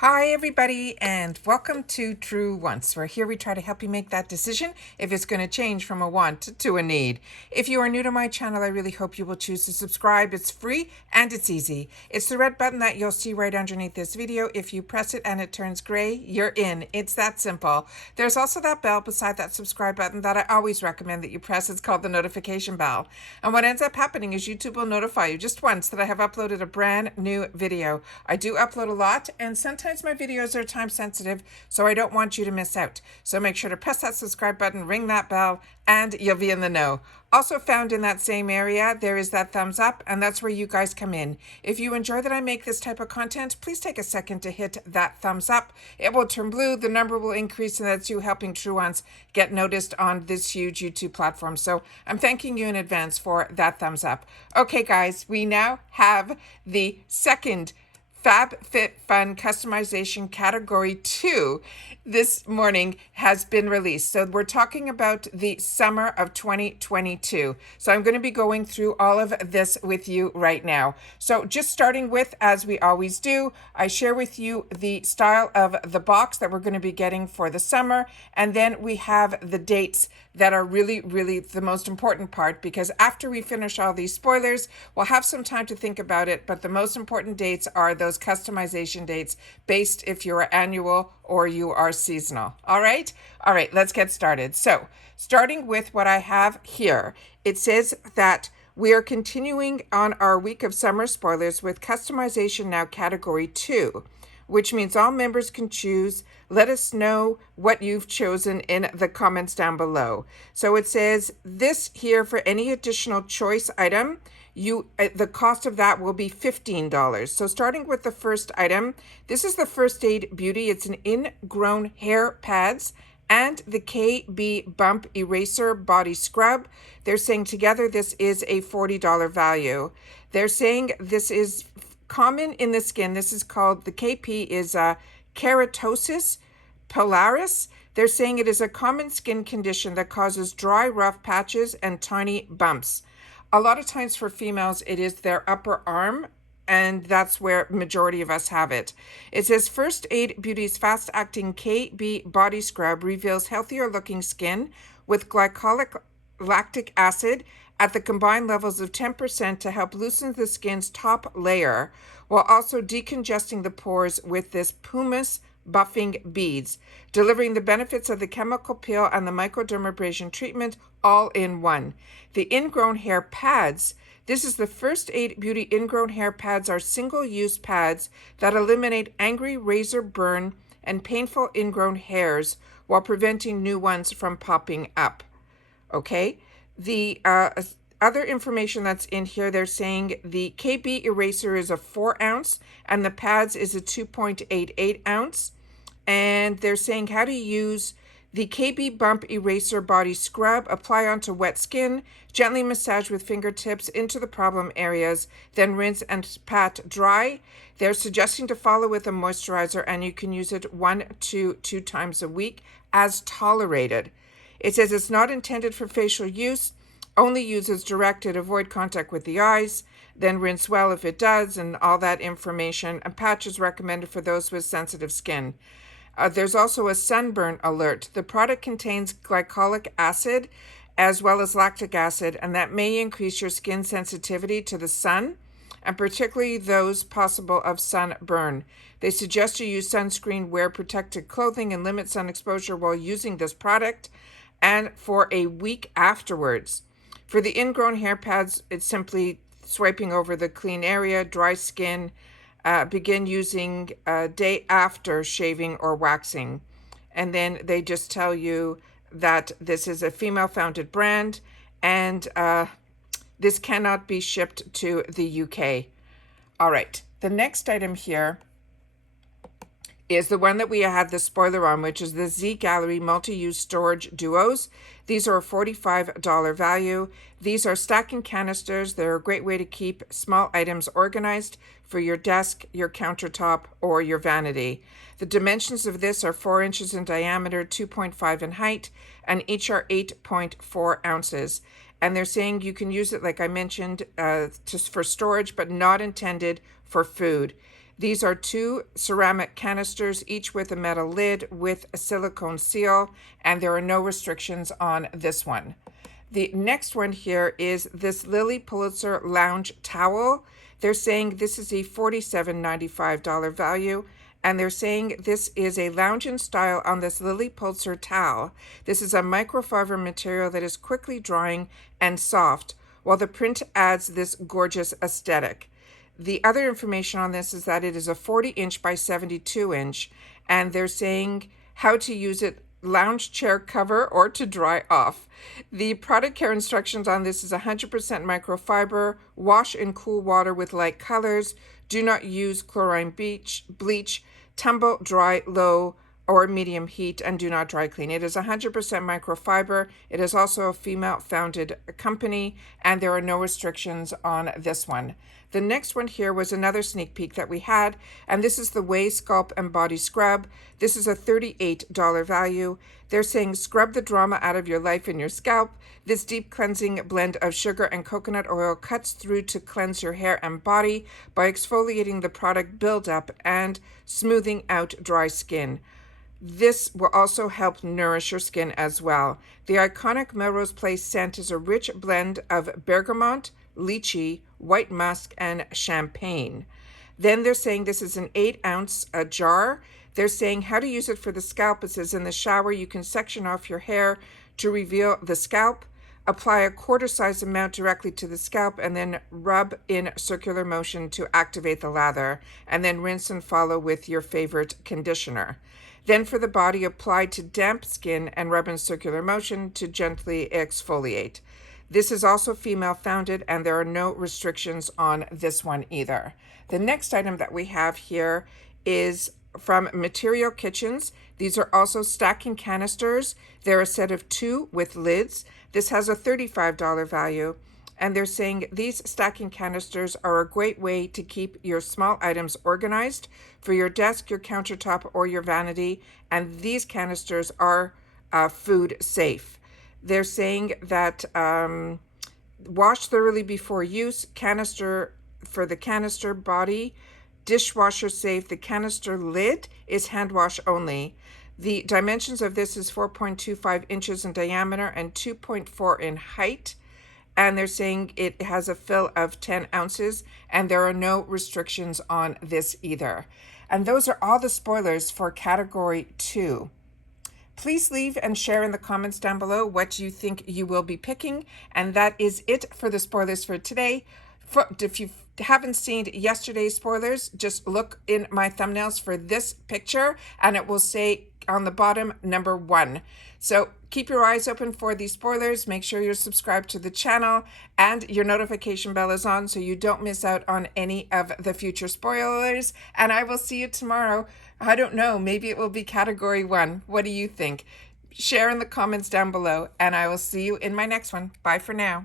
Hi everybody and welcome to True Wants, where here we try to help you make that decision if it's going to change from a want to a need. If you are new to my channel, I really hope you will choose to subscribe. It's free and it's easy. It's the red button that you'll see right underneath this video. If you press it and it turns gray, you're in. It's that simple. There's also that bell beside that subscribe button that I always recommend that you press. It's called the notification bell. And what ends up happening is YouTube will notify you just once that I have uploaded a brand new video. I do upload a lot, and sometimes my videos are time sensitive, so I don't want you to miss out. So make sure to press that subscribe button, ring that bell, and you'll be in the know. Also found in that same area, there is that thumbs up, and that's where you guys come in. If you enjoy that I make this type of content, please take a second to hit that thumbs up. It will turn blue, the number will increase, and that's you helping True Ones get noticed on this huge YouTube platform. So I'm thanking you in advance for that thumbs up. Okay, guys, we now have the second FABFITFUN customization category 2 this morning has been released. So we're talking about the summer of 2022. So I'm going to be going through all of this with you right now. So just starting with, as we always do, I share with you the style of the box that we're going to be getting for the summer. And then we have the dates that are really, really the most important part, because after we finish all these spoilers, we'll have some time to think about it. But the most important dates are those customization dates based if you're annual or you are seasonal. All right, let's get started. So starting with what I have here, it says that we are continuing on our week of summer spoilers with customization now category 2, which means all members can choose. Let us know what you've chosen in the comments down below. So it says this here, for any additional choice item, the cost of that will be $15. So starting with the first item, this is the First Aid Beauty. It's an ingrown hair pads and the KB Bump Eraser Body Scrub. They're saying together this is a $40 value. They're saying this is common in the skin. This is called, the KP is keratosis pilaris. They're saying it is a common skin condition that causes dry, rough patches and tiny bumps. A lot of times for females, it is their upper arm, and that's where majority of us have it. It says First Aid Beauty's fast-acting KB Body Scrub reveals healthier-looking skin with glycolic lactic acid at the combined levels of 10% to help loosen the skin's top layer, while also decongesting the pores with this pumice buffing beads, delivering the benefits of the chemical peel and the microdermabrasion treatment all in one. The ingrown hair pads, this is the First Aid Beauty ingrown hair pads, are single-use pads that eliminate angry razor burn and painful ingrown hairs while preventing new ones from popping up. Okay, the other information that's in here, they're saying the KB eraser is a 4 ounce and the pads is a 2.88 ounce. And they're saying how to use the KB Bump Eraser Body Scrub. Apply onto wet skin, gently massage with fingertips into the problem areas, then rinse and pat dry. They're suggesting to follow with a moisturizer, and you can use it 1 to 2 times a week as tolerated. It says it's not intended for facial use, only use as directed, avoid contact with the eyes, then rinse well if it does, and all that information. A patch is recommended for those with sensitive skin. There's also a sunburn alert. The product contains glycolic acid as well as lactic acid, and that may increase your skin sensitivity to the sun, and particularly those possible of sunburn. They suggest you use sunscreen, wear protected clothing, and limit sun exposure while using this product, and for a week afterwards. For the ingrown hair pads, it's simply swiping over the clean area, dry skin. Begin using day after shaving or waxing. And then they just tell you that this is a female-founded brand, and this cannot be shipped to the UK. All right, the next item here is the one that we had the spoiler on, which is the Z Gallery Multi-Use Storage Duos. These are a $45 value. These are stacking canisters. They're a great way to keep small items organized for your desk, your countertop, or your vanity. The dimensions of this are 4 inches in diameter, 2.5 in height, and each are 8.4 ounces. And they're saying you can use it, like I mentioned, just for storage, but not intended for food. These are 2 ceramic canisters, each with a metal lid with a silicone seal, and there are no restrictions on this one. The next one here is this Lilly Pulitzer lounge towel. They're saying this is a $47.95 value, and they're saying this is a lounge-in style on this Lilly Pulitzer towel. This is a microfiber material that is quickly drying and soft, while the print adds this gorgeous aesthetic. The other information on this is that it is a 40-inch by 72-inch, and they're saying how to use it, lounge chair cover or to dry off. The product care instructions on this is 100% microfiber, wash in cool water with light colors, do not use chlorine bleach, tumble dry low or medium heat, and do not dry clean. It is 100% microfiber. It is also a female-founded company, and there are no restrictions on this one. The next one here was another sneak peek that we had, and this is the Way Scalp and Body Scrub. This is a $38 value. They're saying scrub the drama out of your life and your scalp. This deep cleansing blend of sugar and coconut oil cuts through to cleanse your hair and body by exfoliating the product buildup and smoothing out dry skin. This will also help nourish your skin as well. The iconic Melrose Place scent is a rich blend of bergamot, lychee, white musk, and champagne. Then they're saying this is an 8-ounce jar. They're saying how to use it for the scalp. It says in the shower you can section off your hair to reveal the scalp, apply a quarter-size amount directly to the scalp, and then rub in circular motion to activate the lather, and then rinse and follow with your favorite conditioner. Then for the body, apply to damp skin and rub in circular motion to gently exfoliate. This is also female-founded, and there are no restrictions on this one either. The next item that we have here is from Material Kitchens. These are also stacking canisters. They're a set of 2 with lids. This has a $35 value, and they're saying these stacking canisters are a great way to keep your small items organized for your desk, your countertop, or your vanity, and these canisters are food safe. They're saying that wash thoroughly before use, canister for the canister body, dishwasher safe. The canister lid is hand wash only. The dimensions of this is 4.25 inches in diameter and 2.4 in height. And they're saying it has a fill of 10 ounces, and there are no restrictions on this either. And those are all the spoilers for category 2. Please leave and share in the comments down below what you think you will be picking. And that is it for the spoilers for today. If you haven't seen yesterday's spoilers, just look in my thumbnails for this picture, and it will say on the bottom number 1. So keep your eyes open for these spoilers. Make sure you're subscribed to the channel and your notification bell is on so you don't miss out on any of the future spoilers. And I will see you tomorrow. I don't know, maybe it will be category 1. What do you think? Share in the comments down below, and I will see you in my next one. Bye for now.